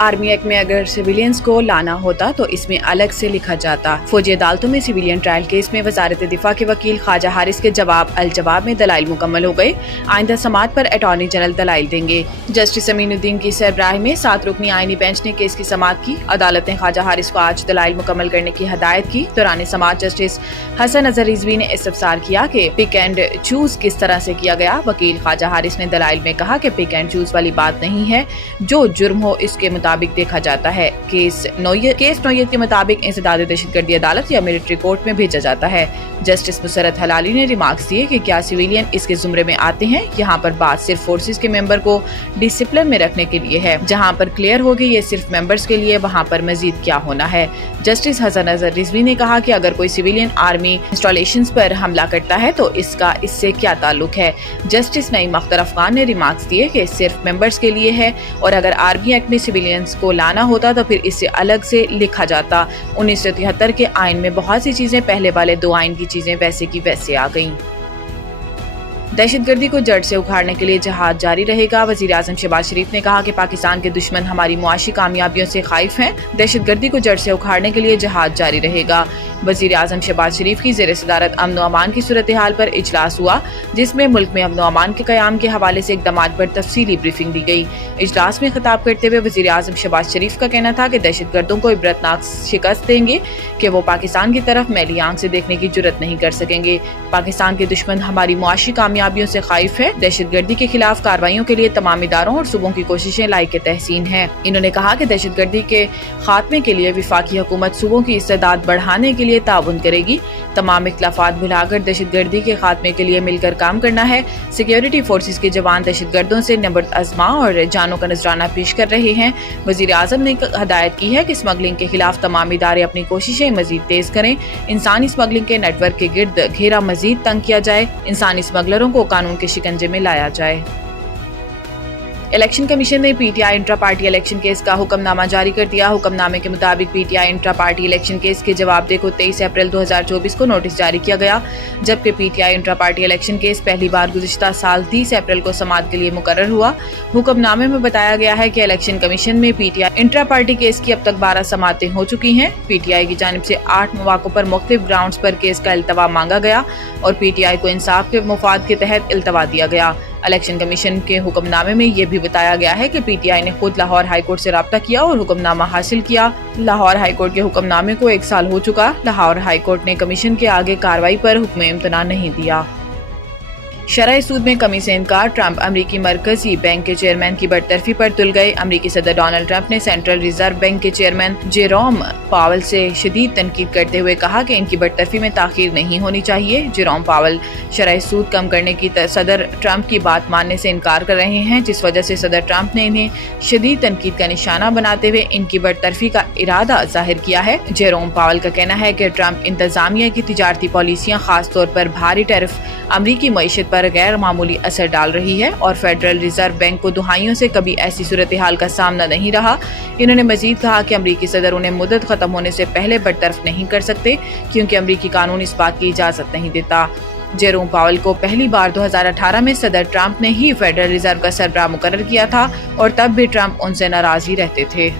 Army act में अगर civilians को लाना होता तो इसमें अलग से लिखा जाता। फौजी अदालतों में सिविलियन ट्रायल केस में वजारत दिफा के वकील ख्वाजा हारिस के जवाब में दलाइल मुकम्मल हो गए। आइंदा समाअत पर अटॉर्नी जनरल दलाइल देंगे। जस्टिस अमीनुद्दीन की सरबराही में 7 रुकनी आईनी बेंच ने केस की समाअत की। अदालत ने ख्वाजा हारिस को आज दलाइल मुकम्मल करने की हदायत की। दौरान समाअत जस्टिस हसन अजहर रिजवी ने इस्तफसार किया कि पिक एंड चूज किस तरह से किया गया। वकील ख्वाजा हारिस ने दलाइल में कहा कि पिक एंड चूज वाली बात नहीं है, जो जुर्म हो इसके मुताबिक देखा जाता है। केस नौयत के मुताबिक इंसदाद दहशतगर्दी अदालत या मिलिट्री कोर्ट में भेजा जाता है। जस्टिस मुसरत हलाली ने रिमार्क्स दिए कि क्या सिविलियन इसके जुमरे में आते हैं। यहाँ पर बात सिर्फ फोर्सेस के मेंबर को डिसिप्लिन में रखने के लिए है। जहाँ पर क्लियर होगी ये सिर्फ मेंबर्स के लिए, वहाँ पर मजीद क्या होना है। जस्टिस हसन अजहर रिजवी ने कहा कि अगर कोई सिविलियन आर्मी इंस्टॉलेशंस पर हमला करता है तो इसका इससे क्या ताल्लुक है। जस्टिस नईम अख्तर अफगान ने रिमार्क्स दिए कि सिर्फ मेंबर्स के लिए है और अगर आर्मी एक्ट में सिविलियंस को लाना होता तो फिर इससे अलग से लिखा जाता। 1973 के आइन में बहुत सी चीजें पहले वाले 2 आइन की चीजें वैसे की वैसे आ गईं। दहशतगर्दी को जड़ से उखाड़ने के लिए जहाद जारी रहेगा। वजीर आजम शहबाज शरीफ ने कहा कि पाकिस्तान के दुश्मन हमारी मुआशी कामयाबियों से खाइफ हैं। दहशतगर्दी को जड़ से उखाड़ने के लिए जहाद जारी रहेगा। वजीर आजम शहबाज शरीफ की ज़ेर सदारत अमन व अमान की सूरत हाल पर इजलास हुआ, जिसमें मुल्क में अमन व अमान के क़याम के हवाले से इक़दामात पर तफसीली ब्रीफिंग दी गई। इजलास में खिताब करते हुए वजीर आजम शहबाज शरीफ का कहना था कि दहशतगर्दों को इबरतनाक शिकस्त देंगे कि वो पाकिस्तान की तरफ मैली आंख से देखने की जुर्रत नहीं कर सकेंगे। पाकिस्तान के दुश्मन हमारी मुआशी कामयाबियों से खाइफ है। दहशतगर्दी के खिलाफ कार्रवाइयों के लिए तमाम इदारों और सूबों की कोशिशें लायक तहसीन हैं। इन्होंने कहा कि दहशतगर्दी के खात्मे के लिए वफाकी हुकूमत सूबों की इस्तेदाद बढ़ाने के लिए ताउन करेगी। तमाम इख्तलाफात भुलाकर दहशतगर्दी के खात्मे के लिए मिलकर काम करना है। सिक्योरिटी फोर्सेस के जवान दहशतगर्दों से नबर्द आजमा और जानों का नजराना पेश कर रहे हैं। वजीर आजम ने हदायत की है कि स्मगलिंग के खिलाफ तमाम इदारे अपनी कोशिशें मजीद तेज करें। इंसानी स्मगलिंग के नेटवर्क के गिर्द घेरा मजीद तंग किया जाए। इंसानी स्मगलरों को कानून के शिकंजे में लाया जाए। इलेक्शन कमीशन ने PTI intra party election case का हुक्मनामा जारी कर दिया। हुक्मनामे के मुताबिक PTI intra party election case के जवाबदे को 23 अप्रैल 2024 को नोटिस जारी किया गया, जबकि PTI intra party election case पहली बार गुज़िश्ता साल 30 अप्रैल को समाअत के लिए मुकर्रर हुआ। हुक्मनामे में बताया गया है कि इलेक्शन कमीशन में पीटीआई इंट्रा पार्टी केस की अब तक 12 समाअतें हो चुकी हैं। पीटीआई की जानिब से 8 मौक़ों पर मुख्तलिफ ग्राउंड्स पर केस का इल्तवा मांगा गया और पीटीआई को इंसाफ के मुफाद के तहत इल्तवा दिया गया। इलेक्शन कमीशन के हुक्मनामे में यह भी बताया गया है कि पीटीआई ने खुद लाहौर हाई कोर्ट से राब्ता किया और हुक्मनामा हासिल किया। लाहौर हाई कोर्ट के हुक्मनामे को 1 साल हो चुका। लाहौर हाई कोर्ट ने कमीशन के आगे कार्रवाई पर हुक्म इम्तना नहीं दिया। शरह सूद में कमी से इनकार। ट्रंप अमरीकी मरकजी बैंक के चेयरमैन की बरतरफी पर तुल गए। अमरीकी सदर डोनाल्ड ट्रंप ने सेंट्रल रिजर्व बैंक के चेयरमैन जेरोम पावल से शदीद तनकीद करते हुए कहा कि इनकी बरतरफी में ताखीर नहीं होनी चाहिए। जेरोम पावल शरह सूद कम करने की सदर ट्रंप की बात मानने से इनकार कर रहे हैं, जिस वजह से सदर ट्रंप ने इन्हें शदीद तनकीद का निशाना बनाते हुए इनकी बरतरफी का इरादा जाहिर किया है। जेरोम पावल का कहना है कि ट्रंप इंतजामिया की तिजारती पॉलिसियाँ खास तौर पर भारी टैरिफ अमरीकी मईशत पर गैर मामूली असर डाल रही है और फेडरल रिजर्व बैंक को दुहाइयों से कभी ऐसी सूरत हाल का सामना नहीं रहा। इन्होंने मजीद कहा कि अमरीकी सदर उन्हें मुद्दत खत्म होने से पहले बरतरफ नहीं कर सकते, क्योंकि अमरीकी कानून इस बात की इजाजत नहीं देता। जेरोम पावल को पहली बार 2018 में सदर ट्रंप ने ही फेडरल रिजर्व का सरबराह मुकर्रर किया था और तब भी ट्रंप उनसे नाराज ही रहते थे।